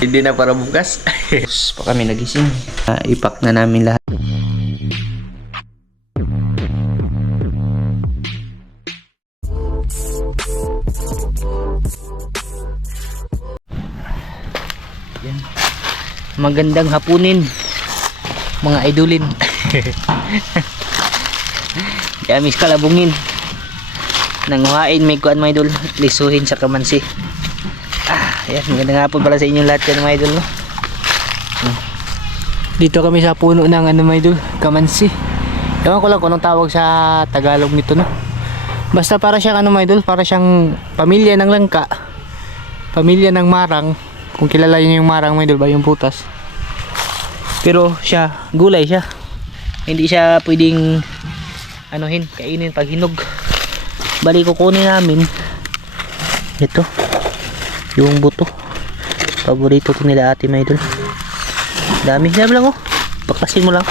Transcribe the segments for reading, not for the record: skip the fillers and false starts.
Hindi na para bukas. Pa kami nagising. Ipak na namin lahat. Yan. Magandang hapunin mga idolin. Yamis kalabungin. Nanguhain may kuan mga idol. Lisuhin sa kamansi. Ayan, magandang hapon pala sa inyong lahat yan mga idol, no? Dito kami sa puno ng ano mga idol, kamansi. Ewan ko lang kung anong tawag sa Tagalog nito, no? Basta para siyang ano mga idol, para siyang pamilya ng langka, pamilya ng marang. Kung kilala niyo yung marang mga idol ba, yung putas. Pero siya, gulay siya. Hindi siya pwedeng anuhin, kainin pag hinog. Bali kukunin namin ito, yung buto. Paborito to nila ate mga idol. Dami lang oh. Paklasin mo lang.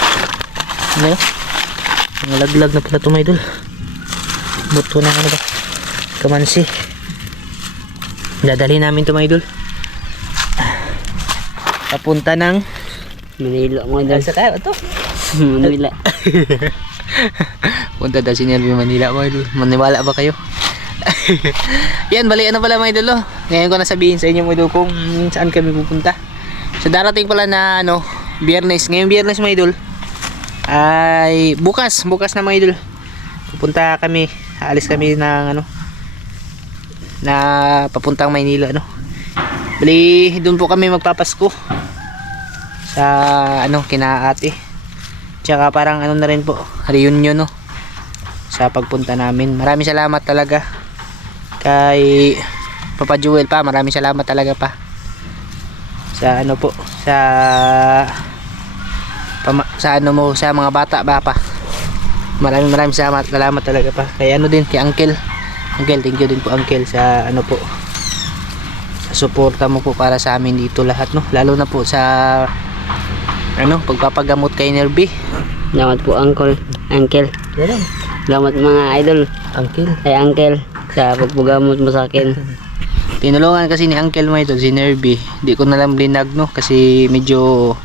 Ano yun? Ang laglag na pala to mga idol. Buto ng ano ba? Kamansi. Dadali namin to mga idol. Papunta ng Manila mo daw. sa tayo ito. Manila. Punta daw si Nervy Manila mga idol. Maniwala ba kayo? Yan, bali ano pala mga idol, oh. Ngayon ko na sabihin sa inyo mga idol kung saan kami pupunta. So darating pala na ano, Biyernes. Ngayong Biyernes mga idol ay bukas na mga idol. Pupunta kami, aalis kami ng ano, na papuntang Maynila, no. Bali doon po kami magpapasko sa ano, kina ate. Tsaka parang ano na rin po, reunion, no, sa pagpunta namin. Maraming salamat talaga kay Papa Jewel pa, maraming salamat talaga pa sa ano po, sa ano mo, sa mga bata ba pa. Maraming salamat talaga pa kay ano din, kay Uncle, thank you din po Uncle sa ano po, sa suporta mo po para sa amin dito lahat, no, lalo na po sa ano, pagpapagamot kay Nerby. Salamat po Uncle. Salamat mga idol. Uncle Ay Uncle sa pagpagamot mo sa akin. tinulungan kasi ni Uncle mo ito, si Nerby. Di ko na lang blinag, no, kasi medyo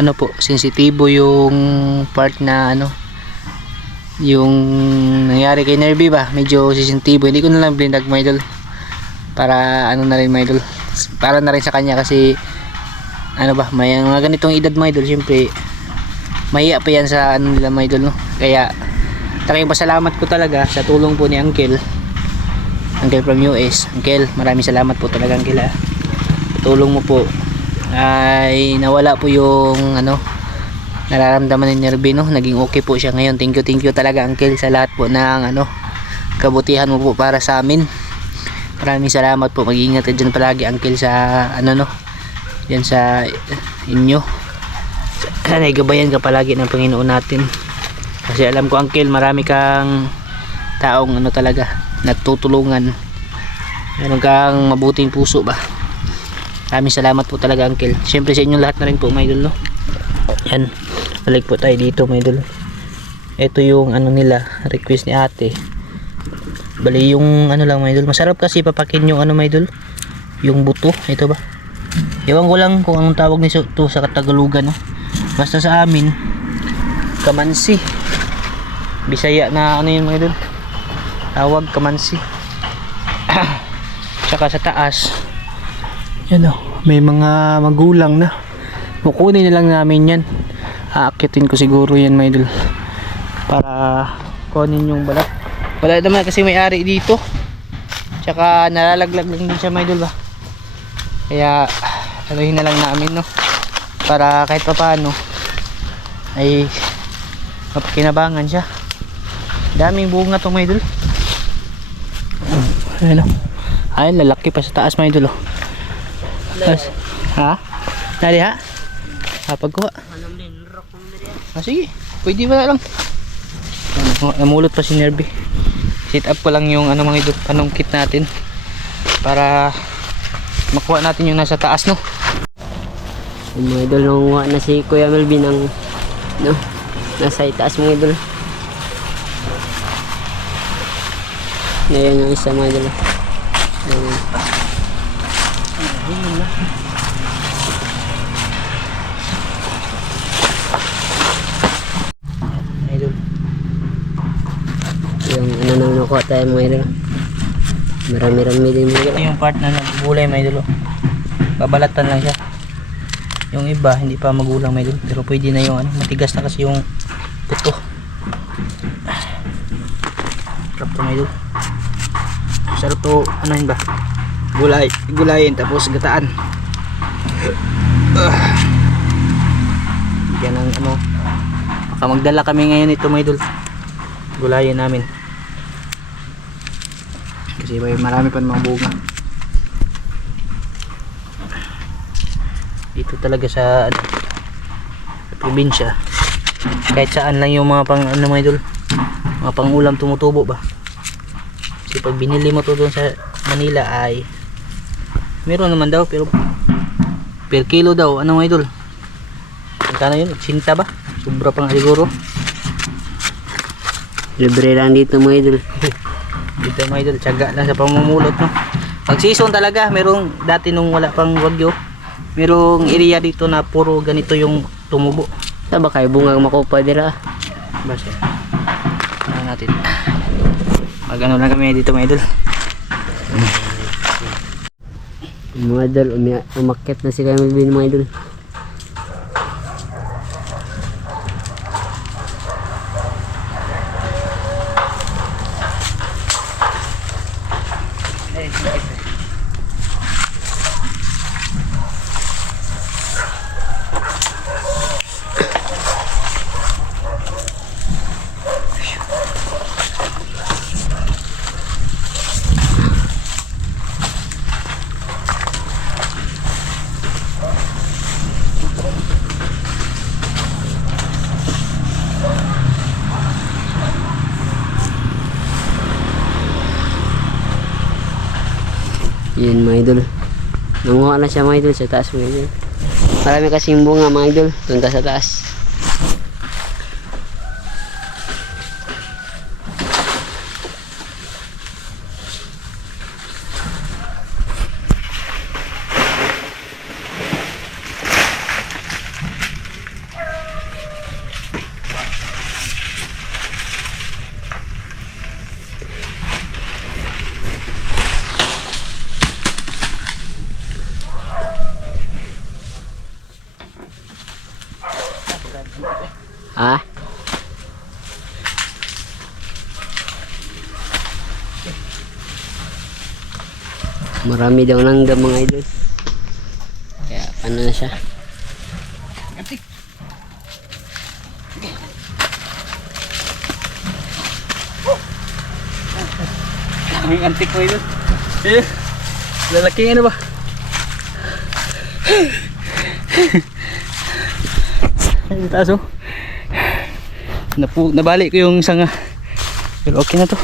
ano po, sensitibo yung part na ano, yung nangyari kay Nerby ba, medyo sensitibo. Hindi ko na lang blinag mga idol, para ano na rin mga idol, para na rin sa kanya kasi ano ba, may mga ganitong edad mga idol, syempre mahiya pa yan sa ano nila mga idol, no. Kaya talagang pasalamat ko talaga sa tulong po ni Uncle from US. Uncle, maraming salamat po talaga Uncle, ha. Tulong mo po ay nawala po yung ano, nararamdaman ni Nerby, no. Naging okay po siya ngayon. Thank you talaga Uncle sa lahat po ng ano, kabutihan mo po para sa amin. Maraming salamat po. Mag-iingat ka dyan palagi Uncle sa ano, no, yan sa inyo. Sana igabayan ka palagi ng Panginoon natin, kasi alam ko Uncle, marami kang taong ano talaga, nagtutulungan. Meron kang mabuting puso ba. Maraming salamat po talaga Uncle. Siyempre sa inyo lahat na rin po mga idol, no. Yan, balik po tayo dito mga idol. Ito yung ano nila, request ni ate. Bali yung ano lang mga idol, masarap kasi papakin yung ano mga idol, yung buto. Ito ba, ewan ko lang kung anong tawag nito sa Katagalugan, no. Basta sa amin kamansi, Bisaya na ano yun mga idol, tawag kamansi. Tsaka sa taas yan, oh, may mga magulang na, kukunin na lang namin yan. Aakyatin ko siguro yan mga idol para kunin yung balat. Wala naman kasi may ari dito, tsaka nalalaglag lang din siya mga idol ba. Kaya aluhin na lang namin, no, para kahit pa paano ay mapakinabangan siya. Daming bunga to mga idol. Ayun, ay lalaki pa sa taas mga idol, oh. Ha? Dali ha? Pagkuha. Sige, pwede ba lang. Namulot pa si Nerby. Sit up ko lang yung ano mga idol, panungkit natin para makuha natin yung nasa taas, no. Yung mga idol, nanguha na si Kuya Melvin ng no, nasa itaas mga idol. Ngayon yung isa mga idol. Nakakuha tayo mga idol. Marami-rami din mga idol. Ito yung part na nagbulay mga idol. Babalatan lang siya. Yung iba hindi pa magulang mga idol, pero pwede na yung ano, matigas na kasi yung puto. Sarap to mga idol. Sarap to, ano yun ba? Gulayin tapos gataan. Yan ang ano. Baka magdala kami ngayon ito mga idol. Gulayin namin. Kasi marami pa mga bunga. Dito talaga sa probinsya. Kahit saan lang yung mga pang ano mga idol. Mga pang ulam tumutubo ba. Kasi pag binili mo to doon sa Manila ay meron naman daw pero per kilo daw. Ano mga idol? Magkano yun? 80 ba? Sobra pang siguro. Libre lang dito mga idol. Dito mga idol, tiyaga lang sa pamumulot no. Pag season talaga, merong dati nung wala pang wagyo, merong area dito na puro ganito yung tumubo. Saba kayo bunga makupa dira. Basta. Ano natin? Mag-ano lang kami dito mga idol. Mga idol, umakyat na si Kuya Melvin mga idol. Yan mga idol. Nanguha na siya mga idol sa taas mga idol. Marami kasing bunga mga idol. Tunta sa taas. Ha? Marami daw langgam mga idol. Kaya ano na siya. Ang antik mo idol. Lalaki ano ba? Ay, taas oh. Nabalik ko yung isang pero okay na to.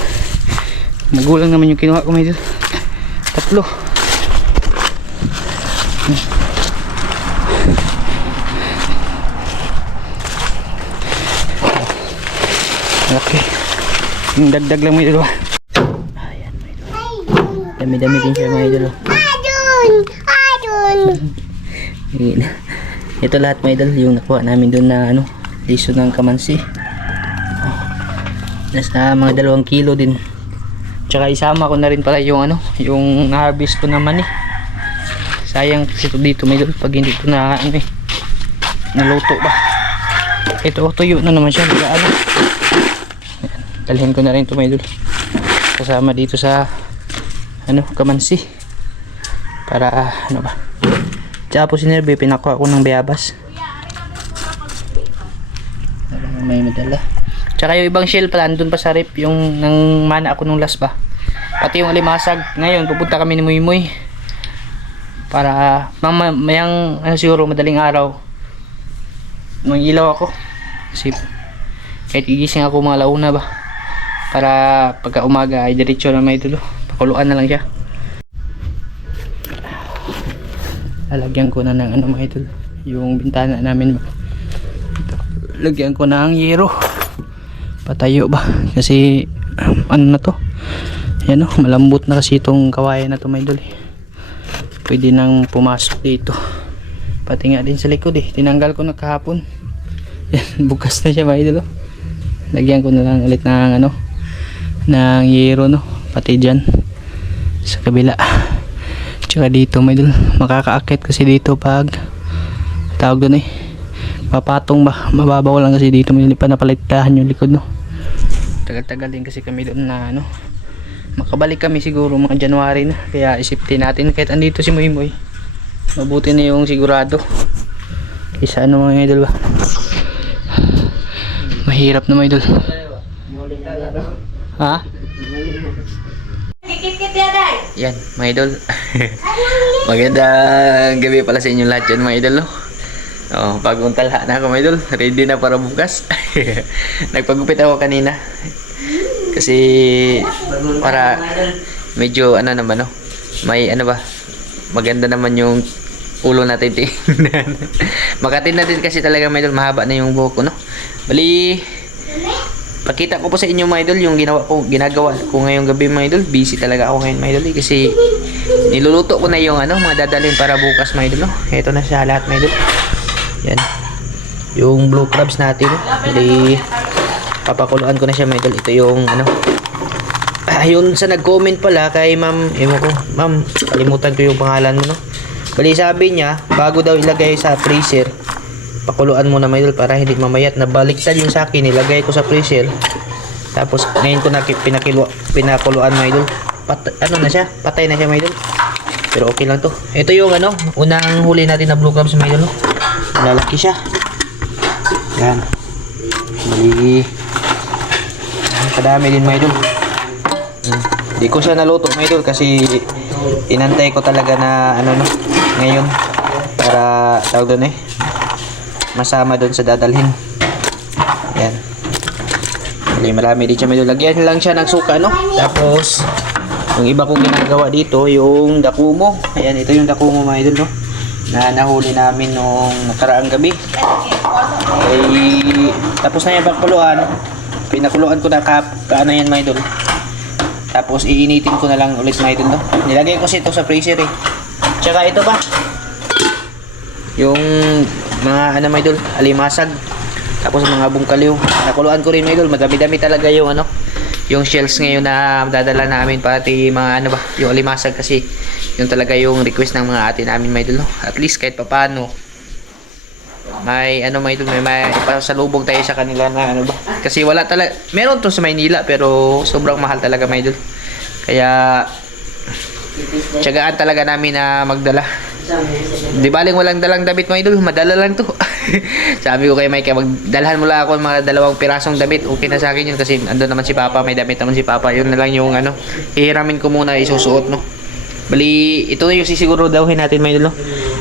Magulang naman yung kinuha ko medyo. Tatlo. Okay. Yung dagdag lang mga idol. Ayan mga idol. Dami-dami din siya mga idol. Ayan. Ito lahat mga idol yung nakuha namin doon na ano, liso ng kamansi. Nasa mga 2 kilo din. Tsaka isama ko na rin pala yung ano, yung na-harvest ko naman eh. Sayang kasi ito dito may pag hindi ito na ano eh, naluto ba. Ito tuyo na naman siya, ano. Dalhin ko na rin ito may idol. Kasama dito sa ano, kamansi. Para ano ba. Tsaka po sinerbe, pinakuha ko ng bayabas. May madala. Tsaka yung ibang shell pala, andun pa sa rip, yung nang mana ako nung last ba. Pati yung alimasag. Ngayon, pupunta kami ni Muymoy. Para, mayang, ano siguro, madaling araw. Nung ilaw ako. Kasi, kahit gigising ako mga launa ba. Para, pagka umaga, ay diretso na may dulo. Pakuluan na lang siya. Lalagyan ko na ng ano mga idol. Yung bintana namin ba. Ito. Lagyan ko na ang yero. Patayo ba kasi ano na to, yan o, malambot na kasi itong kawayan na to mga idol. Pwede nang pumasok dito, pati nga din sa likod eh, tinanggal ko na kahapon. Yan, bukas na siya mga idol. Lagyan ko na lang ulit ng ano, ng yero, no, pati dyan sa kabila. Tsaka dito may idol, makakaakit kasi dito pag tawag doon papatong ba, mababaw lang kasi dito, may pa napalitahan yung likod, no. Tagal-tagal din kasi kami doon na ano, makabalik kami siguro mga January na, kaya isipin natin kahit andito si Moy, mabuti na yung sigurado isa ano mga idol ba. Mahirap na mga idol. Ha? Yan mga idol. Magandang gabi pala sa inyo lahat yan mga idol, no? Oh, bagong talha na ako mga idol, ready na para bukas. Nagpagupit ako kanina kasi para medyo ano naman, no, may ano ba, maganda naman yung ulo natin tingnan. Makatin natin kasi talaga mga idol, mahaba na yung buhok ko, no. Bali, pakita ko po sa inyo mga idol yung ginagawa ko ngayong gabi mga idol. Busy talaga ako ngayon mga idol kasi niluluto ko na yung ano, mga dadalhin para bukas mga idol, no. Ito na siya lahat mga idol. Yan. Yung blue crabs natin, no? Bali, papakuluan ko na siya mga idol. Ito yung ano, yun sa nag-comment pala kay ma'am, ma'am, kalimutan ko yung pangalan mo, no. Bali sabi niya, bago daw ilagay sa freezer, pakuluan mo na mga idol para hindi mamayat. Nabaliktad yung sa akin, nilagay ko sa freezer. Tapos ngayon ko na pinakuluan mga idol. Ano na siya? Patay na siya mga idol. Pero okay lang to. Ito yung ano, unang huli natin na blue crabs mga idol, no. Malalaki siya. Yan. Bali, kadami din mga idol. Hindi ko siya naluto mga idol kasi inantay ko talaga na ano, no, ngayon para tawag doon masama doon sa dadalhin. Yan. Bali, marami din siya mga idol. Lagyan lang siya ng suka, no. Tapos yung iba kong ginagawa dito yung dakumo. Ayan, ito yung dakumo mga idol, no, na nahuli namin nung nakaraang gabi. Ay, tapos na yung pagkuluan, pinakuluan ko na kaana yan mga idol. Tapos iinitin ko na lang ulit mga idol, no. Nilagay ko ito sa freezer Tsaka ito ba, yung mga ano mga idol, alimasag. Tapos mga bungkaliw, nakuluan ko rin mga idol. Madami-dami talaga yung ano, yung shells ngayon na dadala namin, pati mga ano ba, yung alimasag kasi yun talaga yung request ng mga ate namin mga idol, no? At least kahit papano may ano mga idol, may ipasalubong tayo sa kanila na ano ba, kasi wala talaga, meron to sa Maynila pero sobrang mahal talaga mga idol, kaya tiyagaan talaga namin na magdala. Di baling walang dalang damit mga idol, madala lang to. Sabi ko kay Mike, magdalhan mo lang ako mga 2 pirasong damit, okay na sa akin yun kasi andun naman si Papa, may damit naman si Papa, yun na lang yung ano, hihiramin ko muna isusuot, no. Bali, ito na yung sisiguro dawhin natin mga idol, no.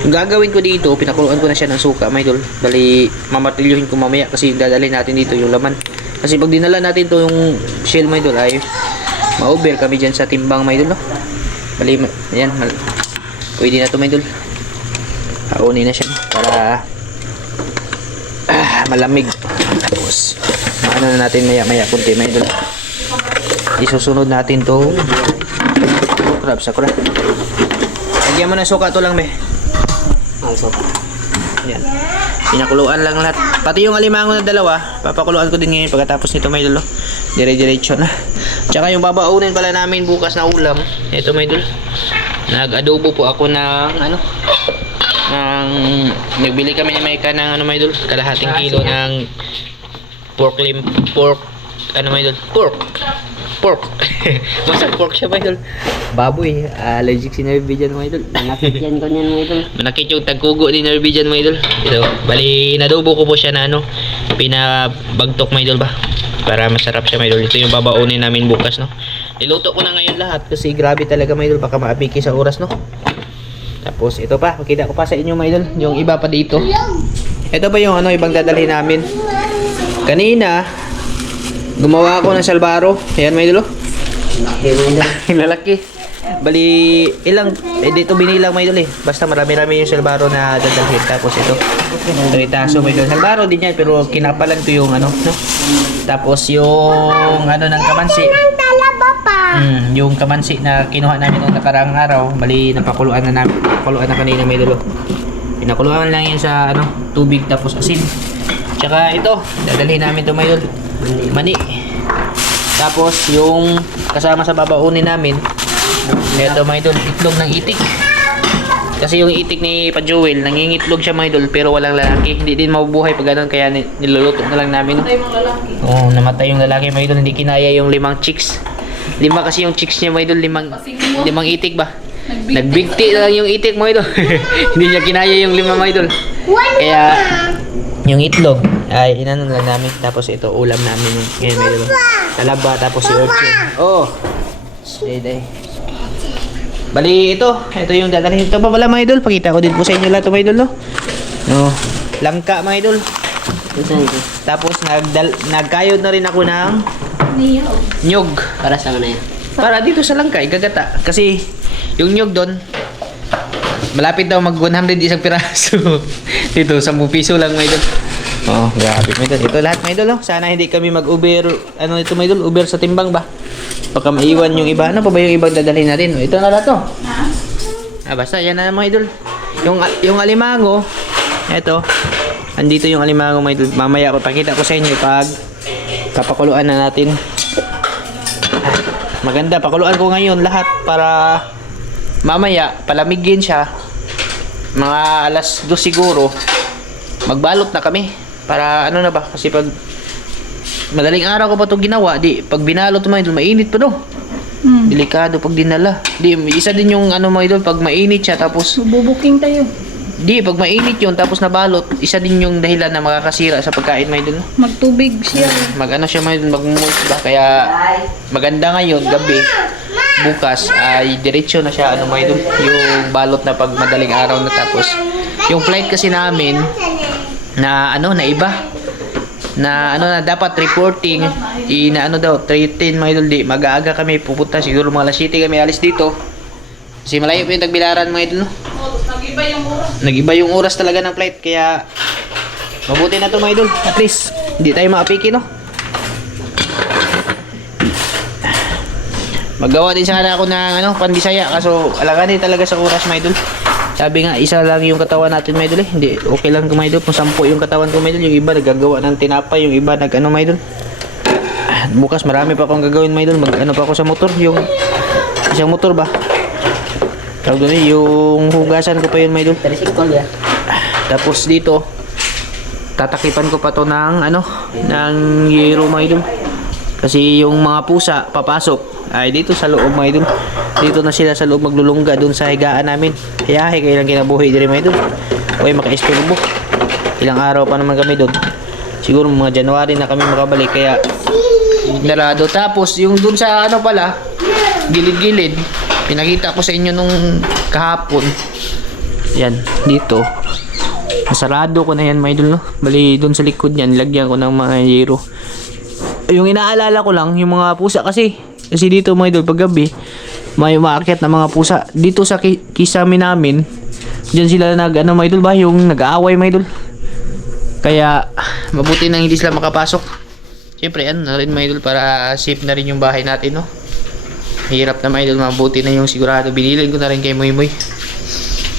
Yung gagawin ko dito, pinakuluan ko na siya ng suka mga idol. Bali, mamartilyuhin ko mamaya kasi yung dadalhin natin dito yung laman, kasi pag dinala natin to yung shell mga idol ay ma-over kami dyan sa timbang mga idol, no. Bali, ayan, pwede na to mga idol. Kaunin na siya para malamig. Tapos ano na natin maya kunti mga idol, isusunod natin to crab sakura. Lagyan mo ng suka to lang be. Suka. Yan. Pinakuluan lang lahat. Pati yung alimango na 2, papakuluan ko din ngayon pagkatapos nito mga idol. Dire-diretso na. Tsaka yung babaunin pala namin bukas na ulam. Ito mga idol. Nag-adobo po ako ng ano, nagbili kami ni Maika ng ano mga idol, kalahating kilo ng pork ano mga idol, pork. Basta pork siya mga idol. Baboy, allergic si Nervy dyan mga idol. Manakit yan ko niyan mga idol. Manakit yung tagkugo ni Nervy dyan mga idol. Ito, bali nadobo ko po siya na ano, pinabagtok mga idol ba, para masarap siya mga idol. Ito yung babaunin namin bukas, no. Niluto ko na ngayon lahat kasi grabe talaga mga idol, baka maapiki sa oras, no. Tapos ito pa, makita ko pa sa inyo mga idol, yung iba pa dito. Ito pa yung ano, ibang dadalhin namin. Kanina gumawa ako ng salbaro. Ayan mga idol, lalaki. Bali, ilang, dito binilang mga idol basta marami-rami yung salbaro na dadalhin. Tapos ito, itaso mga idol. Salbaro din yan, pero kinapalan ko yung ano, no? Tapos yung ano ng kamansi. Yung kamansi na kinuha namin noong nakaraang araw, bali napakuluan na namin. Napakuluan na kanina may dulo. Pinakuluan lang yan sa ano, tubig tapos asin. Tsaka ito, dadalhin namin ito may dulo. Mani. Tapos yung kasama sa babaunin namin, ito mga idol, itlog ng itik. Kasi yung itik ni Pa-Joel, nangingitlog siya mga idol, pero walang lalaki. Hindi din mabubuhay pag ganun, kaya niluluto na lang namin. Namatay mga lalaki. Oo, namatay yung lalaki mga idol, hindi kinaya yung 5 chicks. 5 kasi yung chicks niya mga idol, 5 itik ba? Nagbigti na lang yung itik mga idol. Hindi niya kinaya yung 5 mga idol. Kaya yung itlog ay inano na lang namin. Tapos ito ulam namin yung ngayon mga idol. Talaba tapos si urchin. Oh. Day. Bali ito yung dadalhin. Ito pa pala mga idol. Pakita ko din po sa inyo lahat mga idol, no. No. Langka mga idol. Tapos nagkayod na rin ako ng nyug. Para sa ano yan? Para dito sa langka, igagata. Kasi yung nyug doon, malapit daw mag 100 isang piraso. Dito, 10 piso lang mga idol. Oh, grabe mga idol. Ito lahat mga idol. Oh. Sana hindi kami mag-Uber. Ano ito mga idol? Uber sa timbang ba? Baka maiwan yung iba. Ano pa ba yung ibang dadalhin natin? Oh, ito na lang to. Basta yan na mga idol. Yung alimango, ito. Andito yung alimango mga idol. Mamaya ko pakita ko sa inyo pag kapakuluan na natin. Maganda, pakuluan ko ngayon lahat para mamaya palamigin siya. Mga alas 2 siguro. Magbalot na kami para ano na ba, kasi pag madaling araw ko pa ito ginawa, di pag binalot mo idol, mainit pa no. Delikado pag dinala. Di isa din yung ano mo idol, pag mainit siya tapos Bubuking tayo. di pag mainit yun tapos nabalot, isa din yung dahilan na makakasira sa pagkain mo idol. Magtubig siya. Mag-ano siya mga idol, mag-moist ba, kaya maganda ngayon gabi. Bukas ay diretso na siya ano mga idol, yung balot na pag madaling araw na. Tapos yung flight kasi namin na ano na iba na ano na dapat reporting na ano daw 3:10 mga idol, di mag-aaga kami pupunta, siguro mga alas 7 kami alis dito kasi malayo po yung Tagbilaran mga idol, no? Nag-iba yung oras. Nag-iba yung oras talaga ng flight, kaya mabuti na to mga idol, at least hindi tayo maapiki, no? Maggawa din sana ako ng ano, Pandisaya, kaso alanganin talaga sa oras mga idol. Sabi nga, isa lang yung katawan natin mga idol eh. Hindi, okay lang mga idol kung 10 yung katawan ko mga idol. Yung iba nagagawa ng tinapay, yung iba nag-ano mga idol. Bukas marami pa akong gagawin mga idol. Mag-ano pa ako sa motor, yung isang motor ba? Tawag doon yung hugasan ko pa yun mga idol. Tapos dito, tatakipan ko pa to ng ano, ng yero mga idol. Kasi yung mga pusa papasok ay dito sa loob mga idol. Dito na sila sa loob maglulungga doon sa higaan namin. Kaya kailang kinabuhi din mga idol. Okay, maka-isturbo. Ilang araw pa naman kami doon. Siguro mga January na kami makabalik, kaya narado. Tapos yung doon sa ano pala, gilid-gilid, pinakita ko sa inyo nung kahapon. Yan, dito. Nasarado ko na yan mga idol, no? Bali doon sa likod niyan, nilagyan ko ng mga yero. Yung inaalala ko lang, yung mga pusa kasi dito mga idol, pag gabi may umaakyat na mga pusa dito sa kisame namin. Diyan sila nag ano mga idol ba, yung nag-aaway mga idol. Kaya mabuti nang hindi sila makapasok. Siyempre ano na rin mga idol, para safe na rin yung bahay natin, no? Hirap na mga idol, mabuti na yung sigurado. Binilin ko na rin kay Moy Moy.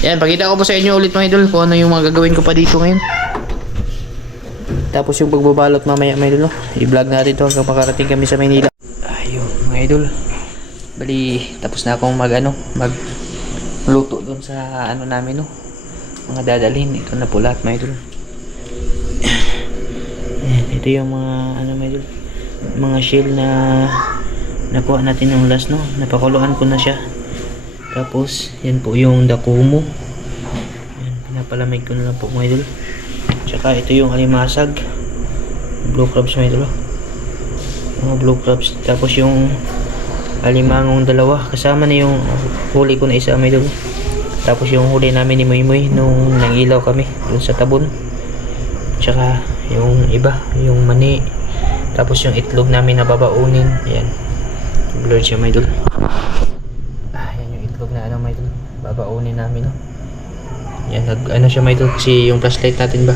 Yan, pakita ko po sa inyo ulit mga idol kung ano yung mga gagawin ko pa dito ngayon. Tapos yung pagbabalot mamaya mga idol, no? I-vlog natin to hanggang makarating kami sa Maynila. Ayun mga idol, bali tapos na akong magluto doon sa ano namin, no? Mga dadalhin. Ito na po lahat mga idol. Ito yung mga ano mga idol, mga shell na nakuha natin yung last, no? Napakuluan ko na siya. Tapos yan po yung dakumo. Yan, pinapalamig ko na lang po mga idol. Tsaka ito yung alimasag, blue crabs mga idol, mga blue crabs. Tapos yung alimangong dalawa, kasama na yung huli ko na isa mga idol. Tapos yung huli namin ni Moy Moy nung nangilaw kami dun sa tabon. Tsaka yung iba, yung mani. Tapos yung itlog namin na babaunin. Yan, blurred siya mga idol. Yan yung itlog na ano mga idol, babaunin namin, no? Yan, ano siya mga idol, kasi yung flashlight natin ba.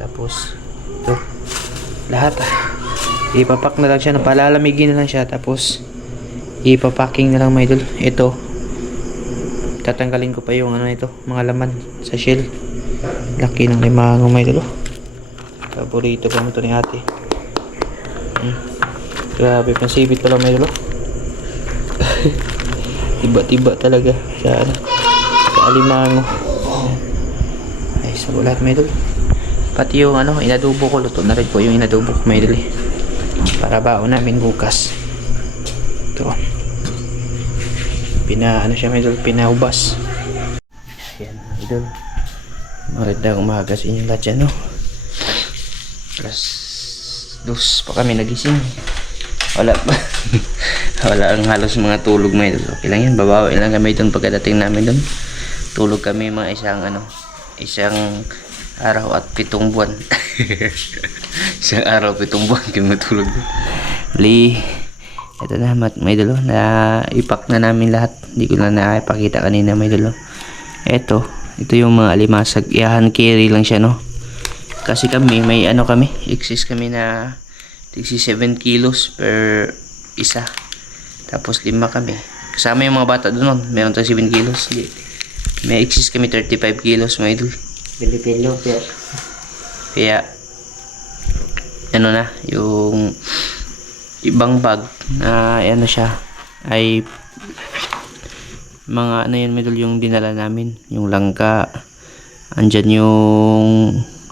Tapos ito lahat ipapak na lang siya, palalamigin na lang siya, tapos ipapacking na lang mga idol. Ito tatanggalin ko pa yung ano ito, mga laman sa shell. Laki ng limango mga idol. Paborito pa mo ito ni ate. Grabe, pansipit pala may dulo. Tiba-tiba talaga sa ano, sa alimango. Ay, sa lahat may dulo. Pati yung ano, inadubo ko, luto na rin po yung inadubo ko may dulo. Para baon namin bukas. Ito. Ano siya may dulo, pinaubas. Ayan, may dulo. Magandang umaga sa inyo lahat dyan, no? Plus 2 pa kami nagising. Wala pa. Wala ang halos mga tulog may doon. Okay lang yan, babawi lang kami doon pagkadating namin doon. Tulog kami mga isang araw at 7 buwan. Isang araw 7 buwan kami matulog doon. Bali, ito na may dulo. Na-ipak na namin lahat. Hindi ko na nakipakita kanina may dulo. Ito yung mga alimasag. Iyahan carry lang siya, no? Kasi kami, may ano kami, excess kami na 7 kilos per isa. Tapos 5 kami. Kasama yung mga bata doon, meron tayong 7 kilos. May excess kami 35 kilos, mga idol. Pilipino, Kaya, ano na, yung ibang bag na ano siya, ay mga ano yan, mga idol, yung dinala namin. Yung langka, andyan yung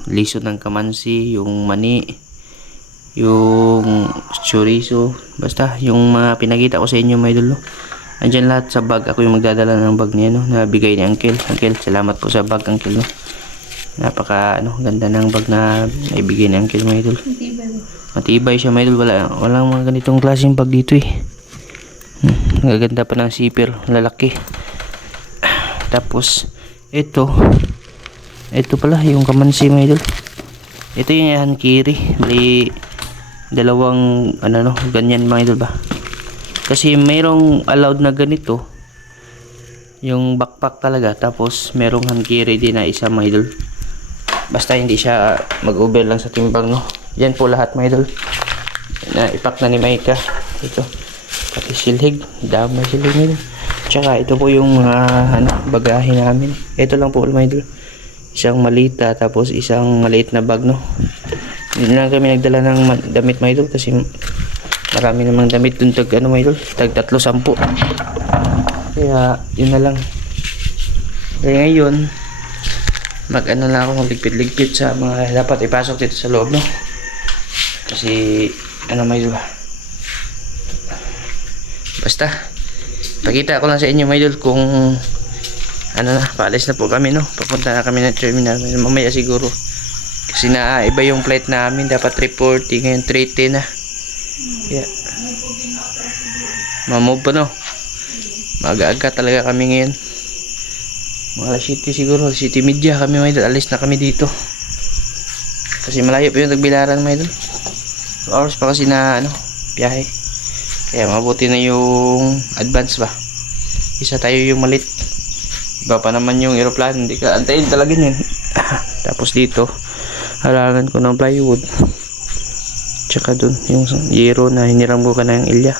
liso ng kamansi, yung mani, yung chorizo, basta yung mga pinakita ko sa inyo mga idol, no? Andyan lahat sa bag. Ako yung magdadala ng bag niya, no? Na bigay ni Uncle. Uncle, salamat po sa bag, Uncle, no? Napaka ganda ng bag na naibigay ni Uncle mga idol. Matibay siya mga idol. Walang mga ganitong klaseng bag dito eh. Nagaganda pa ng zipper, lalaki. Tapos ito pala yung kamansi mga idol. Ito yung hand carry. Bali dalawang ganyan mga idol ba. Kasi mayroong allowed na ganito, yung backpack talaga, tapos merong hand carry din na isa mga idol. Basta hindi siya mag-over lang sa timbang, no. Yan po lahat mga idol. Na ipak na ni Maika. Ito. Pati silhig, dami silhig nila. Tsaka ito po yung mga bagahe namin. Ito lang po mga idol. Isang malita, tapos isang maliit na bag, no. Hindi lang kami nagdala ng damit mga idol kasi marami namang damit dun tag mga idol, tag 310. Kaya yun na lang. Kaya ngayon mag lang ako, magligpit-ligpit sa mga dapat ipasok dito sa loob, no. Kasi mga idol, basta pakita ko lang sa inyo mga idol kung paalis na po kami, no. Papunta na kami ng terminal mamaya siguro. Kasi iba yung flight namin, dapat 3:40, ngayon 3:10 na. Kaya mamove pa, no. Maaga-aga talaga kami ngayon. Mga alas 7 siguro, alas 7:30 kami mga idol. Alis na kami dito. Kasi malayo pa yung Tagbilaran mga idol. 2 hours pa kasi na biyahe. Kaya mabuti na yung advance ba. Isa tayo yung malit. Iba pa naman yung aeroplano, hindi ka antayin talaga yun. Tapos dito harangan ko ng plywood, tsaka dun yung yero na hiniram ko ka ng ilya.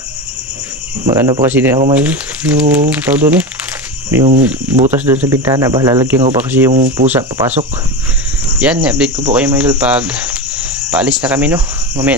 Pa kasi din ako may yung tao dun yung butas dun sa bintana ba, lalagyan ko pa kasi yung pusa papasok. Yan, update ko po kayo mga idol pag paalis na kami, no. Mamaya